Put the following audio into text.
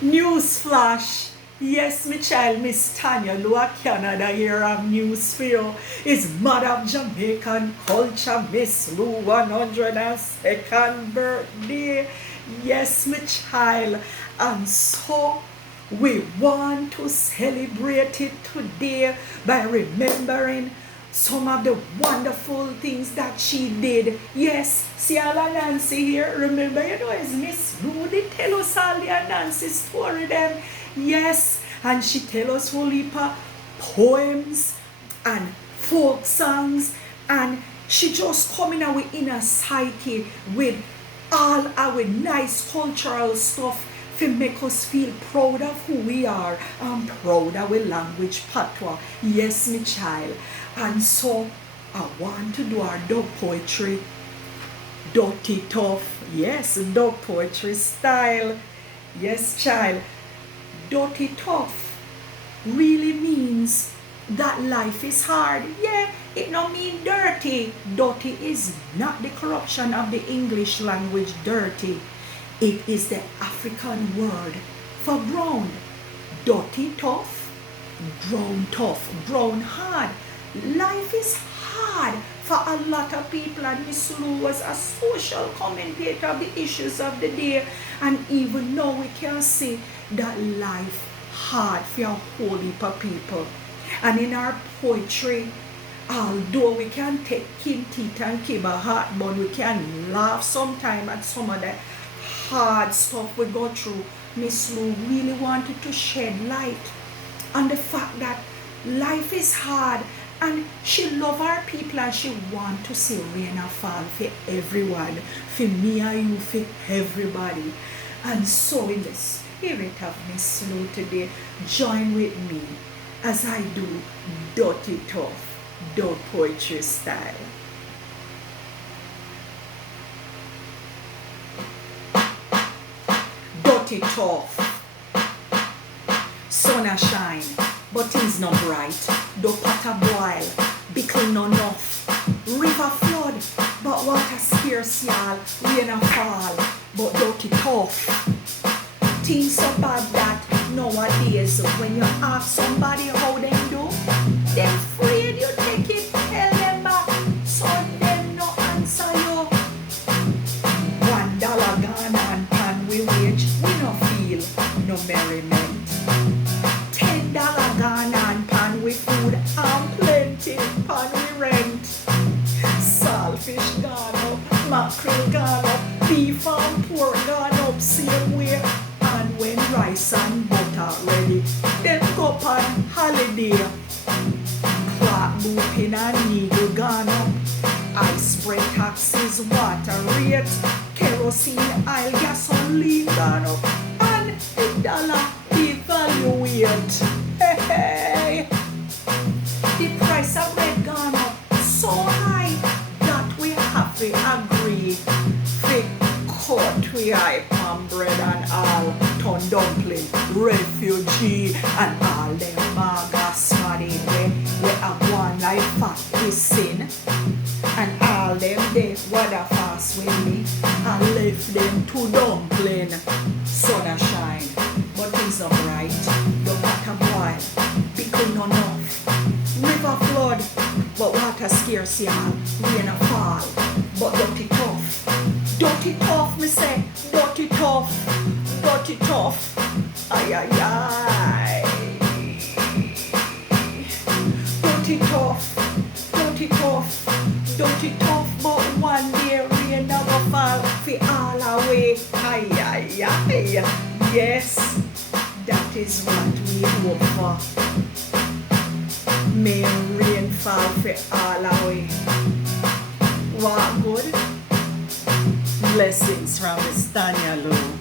News flash. Yes, my child, Miss Tania Lou of Canada here of news for you. Is Mother of Jamaican culture, Miss Lou 102nd birthday. Yes, my child. And so we want to celebrate it today by remembering some of the wonderful things that she did. Yes, see all of Nancy here. Remember, it's Miss Lou. They tell us all the Nancy story them. Yes, and she tell us whole heap of poems and folk songs, and she just coming our inner psyche with all our nice cultural stuff to make us feel proud of who we are and proud of our language patois. Yes, my child. And so I want to do our dog poetry, Dutty Tough. Yes, dog poetry style. Yes, child. Dutty Tough really means that life is hard. Yeah, it don't mean dirty. Dirty is not the corruption of the English language dirty. It is the African word for ground. Dutty tough, ground hard. Life is hard for a lot of people, and Miss Lou was a social commentator of the issues of the day. And even now we can see that life hard for a whole heap of people. And in our poetry, although we can take kin teeth and keep a heartburn, we can laugh sometime at some of the hard stuff we go through. Miss Lou really wanted to shed light on the fact that life is hard, and she love our people, and she want to see rain fall for everyone, for me and you, for everybody. And so in the spirit of Miss Lou today, join with me as I do Dutty Tough, dog poetry style. Dutty Tough. Sun a shine, but things not bright. The pot a boil, bickle no enough. River flood, but water scarce, y'all. Rain a fall, but Dutty Tough. Things so bad that nowadays when you ask somebody how they do, they're afraid you take it, tell them back, so them no answer you. $1 gone and pan we wage, we no feel no merriment. $10 gone and pan we food and plenty pan we rent. Saltfish gone up, mackerel gone up, beef and pork gone up same way. And when rice and butter ready, them go on holiday. Clock booping and needle gone up. Ice bread taxes, water rate, kerosene, oil, gasoline gone up. And the dollar devaluate. Hey, the price of bread gone up so high that we have to agree to cut we high palm bread and all ton dumpling, refugee and all them maga smarty we have one like fat we sin. And all them they water fast with me and left them to dumpling. Sun a shine, but things not bright. The water boil, bickle no enough. River flood, but water scarce, y'all. Rain a fall, but Dutty Tough. Dutty Tough, me say, Dutty Tough, Dutty Tough. Ay ay ay. Dutty Tough, Dutty Tough. Dutty Tough, but one day rain never fall for all away. Ay, ay, ay. Yes, that is what we hope for. May rain fall for all away. What good? Blessings from Miss Tania Lou.